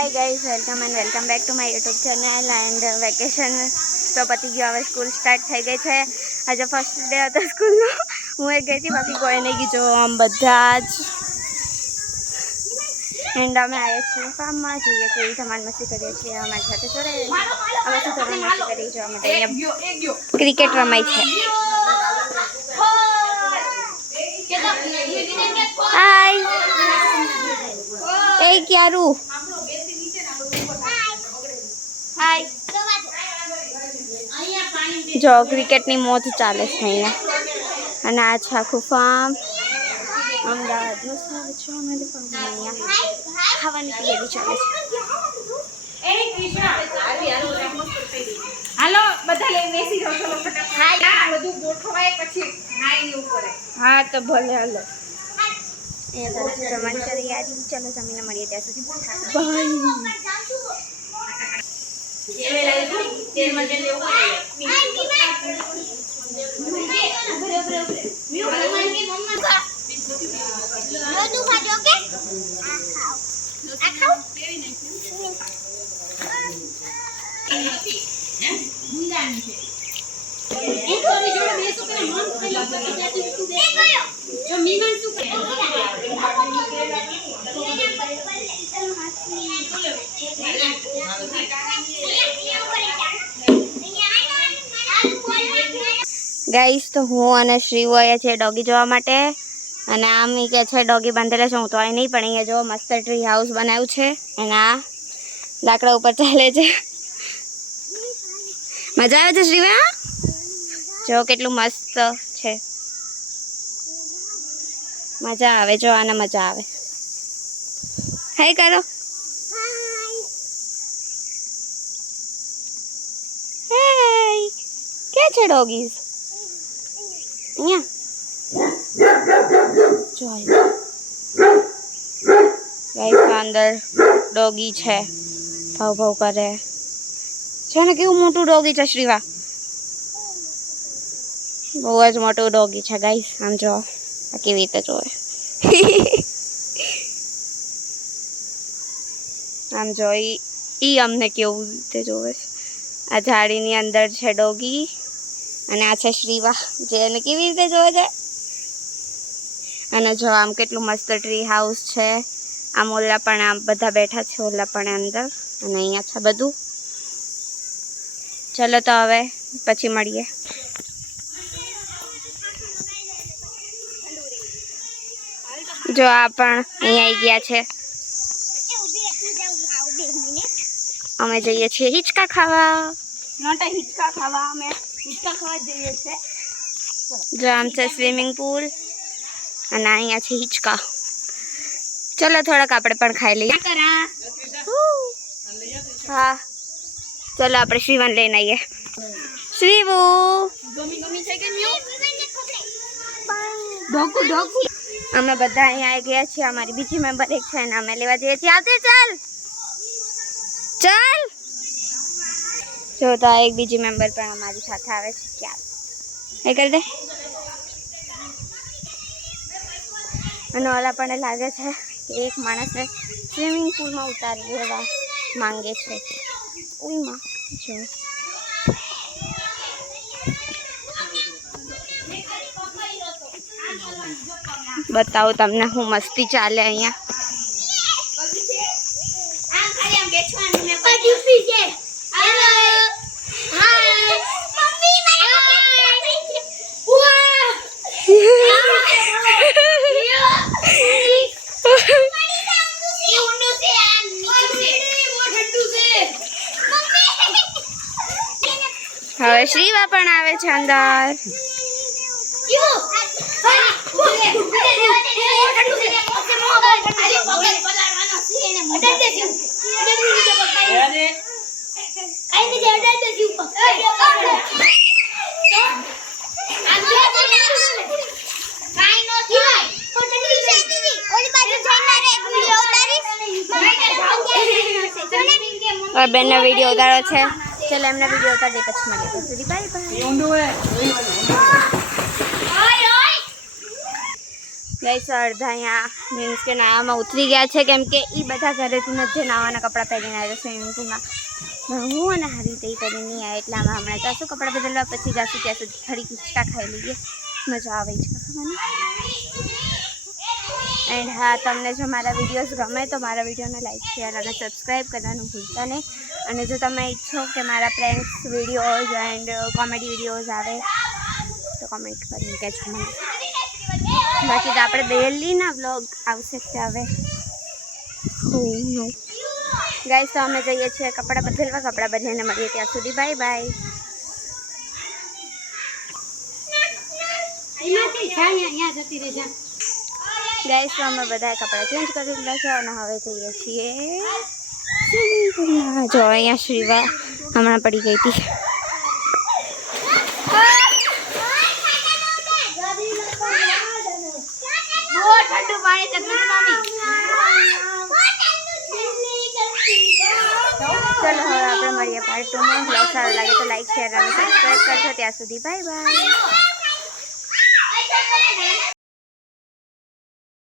Hi guys, welcome and welcome back to my YouTube channel and vacation तो पति गया। હવે સ્કૂલ સ્ટાર્ટ થઈ ગઈ છે। આજે ફર્સ્ટ ડે હતો સ્કૂલનો। હું એક ગઈ હતી, બાકી કોઈ નહીં ગઈ। જો આમ બધા જ એન્ડ અમે આવ્યા છીએ ફાર્મમાં। જોઈએ કેવી ધમાલ મસ્તી કરીએ છીએ। અમારી સાથે જોડે અમે શું ધમાલ મસ્તી કરી જો અમે ક્રિકેટ રમાય છે। હાય એ ક્યારું हाय जो क्रिकेटनी मोज चाले छे अहींया अने आ छे आखुं फार्म अमदावादनुं शहर छे। अमारी फार्म अहींया खावानी तैयारी चाले छे। हालो बधा लई बेसी जाओ चलो फटाफट। हाय બધું ગોઠવાય પછી નાઈ ની ઉપર। हाँ तो भले हालो ए चाले जमવાની तैयारी। चलो जमीने મળીએ ત્યાં સુધી बाय। तेल में तेल लेવું गाइस तो हूँ अने श्रीवो आया छे डॉगी जोवा माटे अने आम ई के छे डॉगी बांधेला छे। हूँ तो आई नहीं पण अहींया जो मस्त ट्री हाउस बनाव्युं छे अने आ लाकड़ा उपर चाले छे। मजा आवे छे श्रीवा? जो केटलुं मस्त छे। मजा आवे जो आने मजा आवे। हाय करो हाय। क्या छे डॉगीज अहींया गाइस अंदर डॉगी छे भाव भाव करे छे ने। केवुं मोटुं डॉगी छे श्रीवा, बहु ज मोटुं डॉगी छे गाइस। आम जो आ केवी रीते जोवे आम जो ई अमने केवुं रीते जोवे। आ झाड़ीनी अंदर छे डॉगी अने आ छे श्रीवा जे एने केवी रीते जोवे छे। अने जो आम केटलुं मस्त ट्री हाउस छे। आम ओला पण आम बधा बैठा छे ओला पण अंदर अने अहींया छे बधुं। चलो तो हवे पछी मळीए। जो आ पण अहींया आई गया छे। अमे जईए छीए हिचका खावा। नोटा हिचका खावा अमे हिचका खावा जईए छे। जो आम छे स्विमिंग पूल अने अहींया छे हिचका। चलो थोड़ाक आपणे पण खाई लईए। हाँ चलो आपणे श्रीवाने लईने आवीए। श्रीवू ढोकू ढोकू अमे बधा अहींया आई गया छीए। अमारी बीजी मेम्बर एक छे ने अमे लेवा जईए छीए। आवते चल चल। जो तो एक बीजी मेम्बर पण अमारी साथे आवे छे। क्या ए कर दे अने ओला पण लागे छे एक माणसने स्विमिंग पूल में उतारी देवा मांगे छे। ओय मां जो बताओ तमने हूँ मस्ती चाले अहींया। હવે શ્રીવા પણ આવે છે અંદર। બેનનો વિડીયો ઉતારો છે। चलो एमने वीडियो उतार दे पछी मळीए। तो સુધી बाय बाय। ગાઈસ અડધા અહીંયા મીન્સ કે નાવામાં ઉતરી ગયા છે, કેમ કે એ બધા ઘરેથી નથી નાવાના કપડાં પહેરીને આવ્યા સ્વિમિંગ પૂલમાં. હું અને હારી તે પહેરી નહીં આવે એટલે આમાં હમણાં જશું કપડાં બદલવા, પછી જશું ત્યાં સુધી ખરી ખીચકા ખાઈ લઈએ. મજા આવે છે ખાવાની. એન્ડ હા, તમને જો મારા વિડીયોઝ ગમે તો મારા વિડીયોને લાઈક શેર અને સબસ્ક્રાઈબ કરવાનું ભૂલતા નહીં. અને જો તમે ઈચ્છો કે મારા પ્રેન્ક્સ વિડીયોઝ એન્ડ કોમેડી વિડીયોઝ આવે તો કમેન્ટ કરીને કહેજો મને. બાકી તો આપણે ડેલીના વ્લોગ આવશે કે હવે. ગાઈસ તો અમે જઈએ છીએ કપડાં બદલવા. કપડાં બદલીને મળીએ ત્યાં સુધી બાય બાય. ગાઈસ તો અમે બધા કપડાં ચેન્જ કરી લીધા છે અને હવે જઈએ છીએ સ્વિમિંગ પૂલમાં. જો અહીંયા શ્રીવા હમણાં પડી ગઈ હતી. ચલો હવે આપણે મળીએ પાર્ટ 2 માં. બ્લોગ સારો લાગે તો લાઈક શેર અને સબસ્ક્રાઈબ કરજો. ત્યાં સુધી બાય બાય.